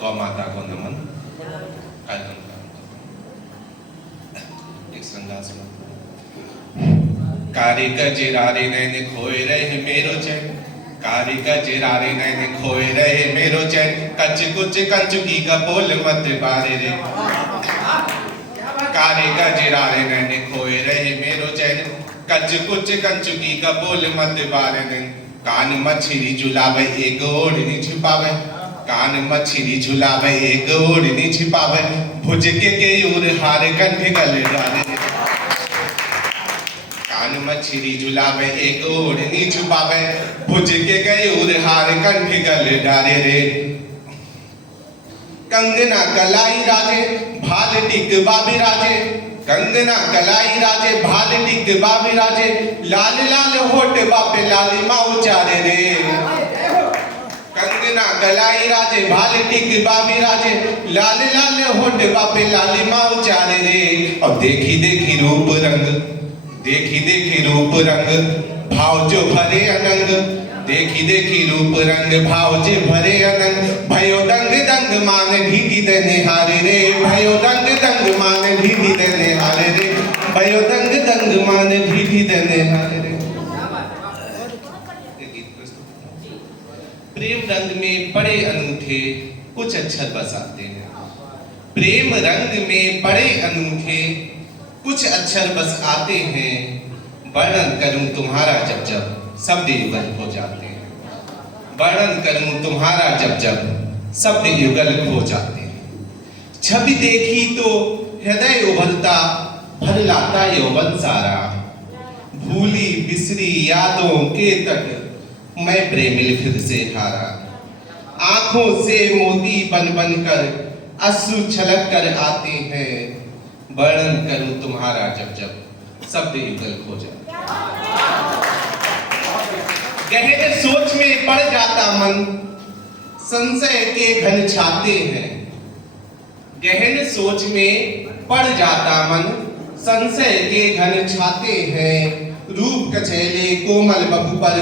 गौ माता को नमन। एक श्रृंगार सुनो। कारी का जिरारे नैने खोए रहे मेरो चैन, कारी का जिरारे नैने खोए रहे मेरो चैन, कच कुच कंचुकी का बोल मत बारे रे। कारी का जिरारे नैने खोए रहे मेरो चैन, कच कुच कंचुकी का बोल मत बारे रे। कान मछली झुलावे एक ओढ़नी छिपावे, कान मछली झुलावे एक ओढ़नी छिपावे, भुज के यूर हार कंठ गले डाले। कान मछली झुलावे एक ओढ़नी छुपावे, भुज के यूर हार कंठ गले डाले रे। कंगना कलाई राजे भाल टिक बाबी राजे, कंगना कलाई राजे भाल टिक बाबी राजे, लाल लाल होठ बापे लाली माऊ चारे रे। कंगना कलाई राजे भाल टिक बाबी राजे, लाल लाल होठ बापे लाली माऊ चारे रे। और देखी देखी रूप रंग, देखी देखी रूप रंग, भाव जो भरे अनंग, देखी देखी रूप रंग भाव जे भरे अनंग, भयो दंग दंग मान ढीगी देने हारे रे, भयो दंग दंग मान ढीगी देने हारे रे, भयो दंग दंग मान ढीगी देने हारे रे। प्रेम रंग में बड़े अनूठे कुछ अक्षर बसाते हैं, प्रेम रंग में बड़े अनूठे कुछ अक्षर बस आते हैं, वर्णन करूं तुम्हारा जब जब शब्द युगल हो जाते हैं, वर्णन करूं तुम्हारा जब जब शब्द युगल हो जाते हैं। छवि देखी तो हृदय उभरता भर लाता यौवन सारा, भूली बिसरी यादों के तट मैं प्रेमिल फिर से हारा। आंखों से मोती बन बन कर अश्रु छलक कर आते हैं, वर्णन करूं तुम्हारा जब जब शब्द युगल हो जाते। गहरे सोच में पड़ जाता मन, संशय के घन छाते हैं, गहन सोच में पड़ जाता मन, संशय के घन छाते हैं, रूप कचैले कोमल बपु पर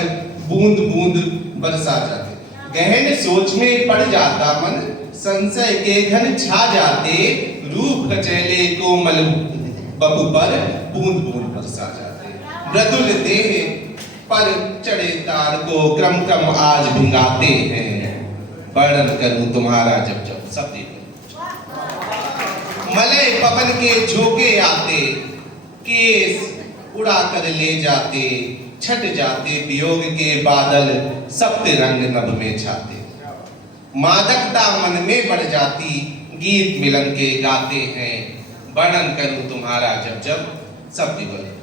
बूंद बूंद बरसा जाते। गहन सोच में पड़ जाता मन, संशय के घन छा जाते, रूप कचैले कोमल बपु पर बूंद बूंद बरसा जाते। मृदुल देह पर चढ़े तार को क्रम क्रम आज भिंगाते हैं, वर्णन करूं तुम्हारा जब जब शब्द। मलय पवन के झोंके आते, केस उड़ा कर ले जाते, छट जाते वियोग के बादल, सप्त रंग नभ में छाते। मादकता मन में बढ़ जाती, गीत मिलन के गाते हैं, वर्णन करूं तुम्हारा जब जब शब्द बोले।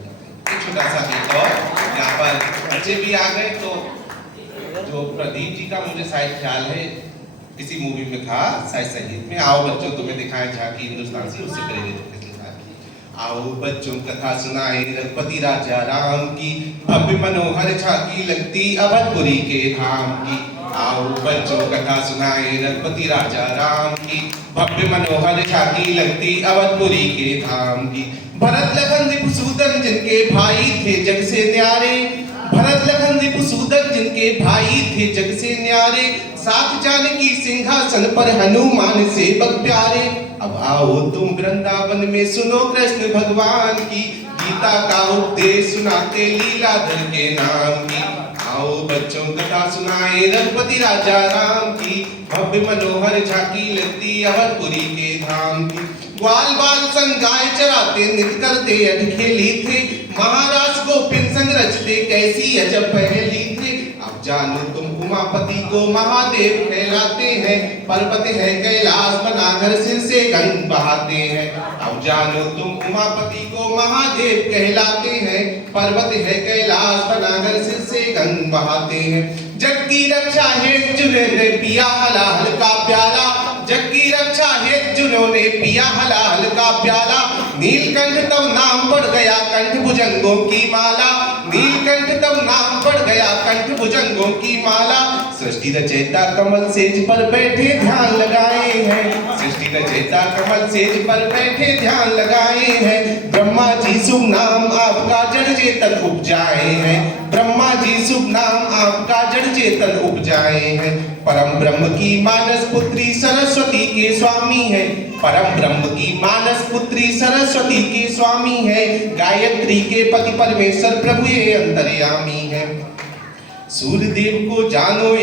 छोटा सा गीत और यहाँ पर बच्चे भी आ गए, तो जो प्रदीप जी का मुझे शायद ख्याल है किसी मूवी में था शायद संगीत में, आओ बच्चों तुम्हें दिखाएं झांकी हिंदुस्तान से, उससे प्रेरित होकर आओ बच्चों कथा सुनाए रघुपति राजा राम की, भव्य मनोहर झांकी लगती अवधपुरी के धाम की। आओ बच्चों कथा सुनाए रघुपति राजा राम की, भव्य मनोहर झांकी लगती अवधपुरी के धाम की। भरत लखन रिपुसूदन जिनके भाई थे जग से न्यारे, भरत लखन रिपुसूदन जिनके भाई थे जग से न्यारे, साथ जानकी सिंहासन पर हनुमान सेवक प्यारे। अब आओ तुम वृंदावन में सुनो कृष्ण भगवान की, गीता का उपदेश सुनाते लीलाधर के नाम की। आओ बच्चों कथा सुनाए रघुपति राजा राम की, भव्य मनोहर झांकी लगती अवधपुरी के धाम की। ग्वाल बाल संग गाय चराते नित करते अठ खेली थे, महाराज गोपिन संग रचते कैसी अजब पहेली थे। अब जानो तुम उमापति को महादेव कहलाते हैं, पर्वत है कैलाश बनाकर सिर से गंग बहाते हैं। अब जानो तुम उमापति को महादेव कहलाते हैं, पर्वत है कैलाश बनाकर सिर से गंग बहाते हैं। जग की रक्षा हेतु जिन्होंने पिया हलाहल का प्याला, जग की रक्षा हेतु जिन्होंने पिया हलाहल का प्याला, नीलकंठ तब नाम पड़ गया कंठ भुजंगों की माला, नीलकंठ तब नाम पड़ गया कंठ भुजंगों की माला। सृष्टि रचयिता कमल सेज पर बैठे ध्यान लगाए हैं, सृष्टि रचयिता कमल सेज पर बैठे ध्यान लगाए हैं। ब्रह्मा जी शुभ नाम आपका जड़ चेतन उपजाए हैं, ब्रह्मा जी शुभ नाम आपका जड़ चेतन उपजाए हैं। परम ब्रह्म की मानस पुत्री सरस्वती के स्वामी है। परम ब्रह्म की मानस पुत्री सरस्वती के स्वामी है। गायत्री के पति परमेश्वर प्रभु ये अंतर्यामी है। सूर्यदेव को जानो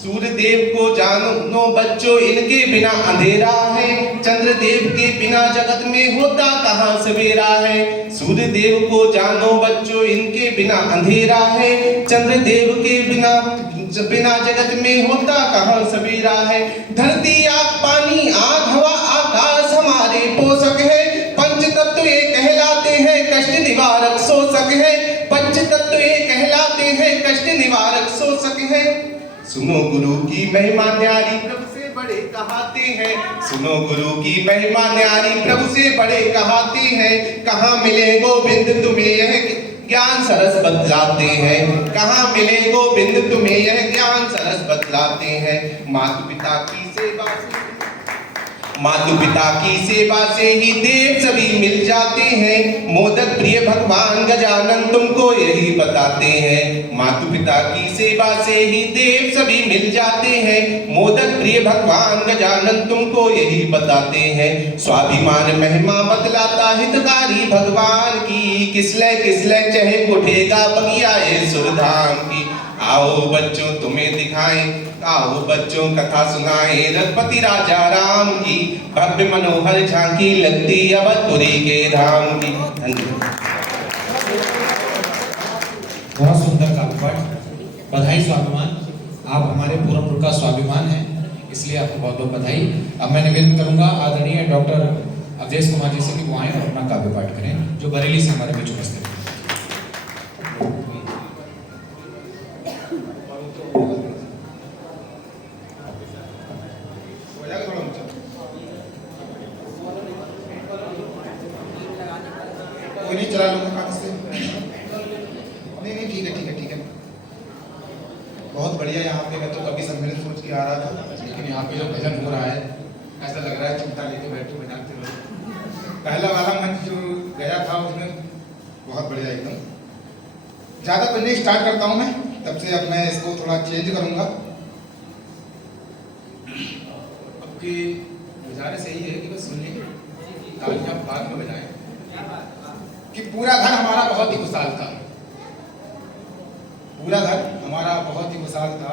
सूर्यदेव को जानो बच्चों, इनके बिना अंधेरा है। चंद्रदेव के बिना जगत में होता कहाँ सवेरा है। सूर्यदेव को जानो बच्चों, इनके बिना अंधेरा है। चंद्रदेव के बिना जगत में होता कहाँ सवेरा है। धरती आग पानी आग हवा आकाश हमारे पोषक है। पंच तत्व ये कहलाते हैं कष्ट निवारक शोषक है। पंच तत्व ये कहलाते हैं कष्ट निवारक शोषक है। सुनो गुरु की महिमा न्यारी प्रभु से बड़े कहाते हैं। सुनो गुरु की महिमा न्यारी प्रभु से बड़े कहाते हैं। कहाँ मिले गोविंद तुम्हें यह ज्ञान सरस बतलाते हैं। कहाँ मिले गोविंद तुम्हें यह ज्ञान सरस बतलाते हैं। माता पिता की सेवा से ही देव सभी मिल जाते हैं। मोदक प्रिय भगवान गजानन तुमको यही बताते हैं। माता पिता की सेवा से ही देव सभी मिल जाते हैं। मोदक प्रिय भगवान गजानन तुमको यही बताते हैं। स्वाभिमान महिमा बतलाता हितकारी भगवान की। किसले चहे उठेगा बगिया सुरधाम की। आओ बच्चों तुम्हें दिखाएं, आओ बच्चों कथा सुनाएं रघुपति राजा राम की। भव्य मनोहर झांकी लगती अवधपुरी के धाम की। बहुत सुंदर काव्य पाठ, बधाई स्वाभिमान। आप हमारे पूर्व का स्वाभिमान हैं, इसलिए आपको बहुत बहुत बधाई। अब मैं निवेदन करूंगा आदरणीय डॉक्टर अवधेश कुमार जी से कि वो आएं और अपना काव्य पाठ करें, जो बरेली से हमारे बीच उपस्थित हैं। नहीं चला लूंगा कागज से। नहीं ठीक है। बहुत बढ़िया। यहाँ पे मैं तो कभी सम्मेलन सोच के आ रहा था, लेकिन यहाँ पे जो भजन हो रहा है ऐसा लग रहा है चिंता लेके बैठे बजाते रहो। पहला वाला मंच जो गया था उसमें बहुत बढ़िया एकदम। ज़्यादा तो नहीं स्टार्ट करता हूँ मैं, तब से अब मैं इसको थोड़ा चेंज करूँगा। अब की गुजारिश यही है कि बस सुनिए, तालियाँ बाद में बजाएं। कि पूरा घर हमारा बहुत ही खुशहाल था। पूरा घर हमारा बहुत ही खुशहाल था।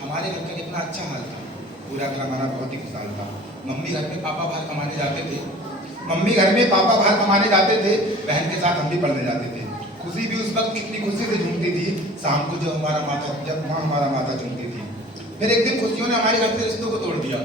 हमारे घर का कितना अच्छा हाल था। पूरा घर हमारा बहुत ही खुशहाल था। मम्मी घर में पापा बाहर कमाने जाते थे। बहन के साथ हम भी पढ़ने जाते थे। खुशी भी उस वक्त कितनी खुशी से झूमती थी शाम को जब माँ हमारा माथा झूमती थी। फिर एक दिन खुशियों ने हमारे घर से रिश्तों को तोड़ दिया।